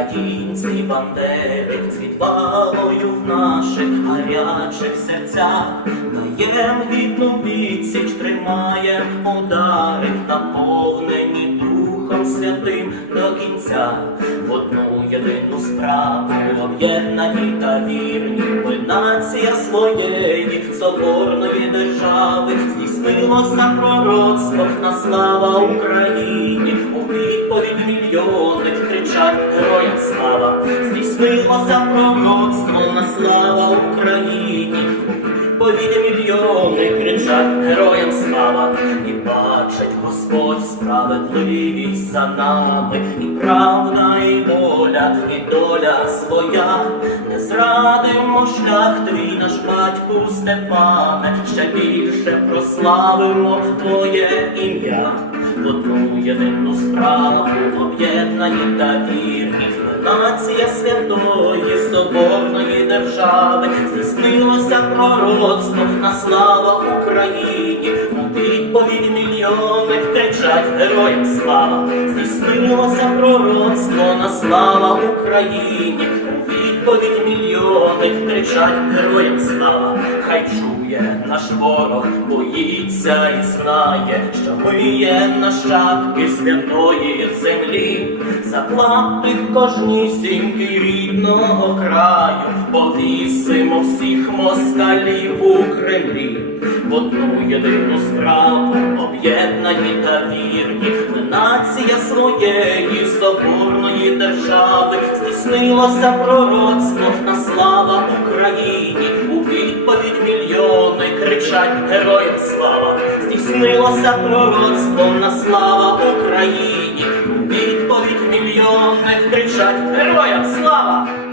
українські бандери з відвагою в наших гарячих серцях. Даєм гідну відсіч, тримаєм удари, наповнені Духом Святим до кінця. В одну єдину справу об'єднані та вірні, ми нація своєї соборної держави здійснилося пророцтво на слава Україні. У відповідь мільйони кричать. Здійснилося пророцтво на слава Україні. Відповідь мільйони кричать героям слава. І бачить Господь справедливість за нами, і правда, і воля, і доля своя. Не зрадимо шлях твій наш батьку Степане, ще більше прославимо Твоє ім'я. Одну єдину справу об'єднані та вірні. Нація святої соборної держави здійснилося пророцтво на слава Україні. У відповідь мільйони кричать героям слава. Здійснилося пророцтво на слава Україні. Відповідь мільйони кричать героям слава. Хай чує наш ворог, боїться і знає, що ми є нащадки святої землі, заплатить кожнісіньки рідного краю, повісимо всіх москалів у Кремлі. В одну єдину справу об'єднані та вірні, нація своєї соборної держави, здійснилося пророцтво на слава Україні. У відповідь мільйони кричать героям слава, здійснилося пророцтво на слава Україні. У кричать героям слава.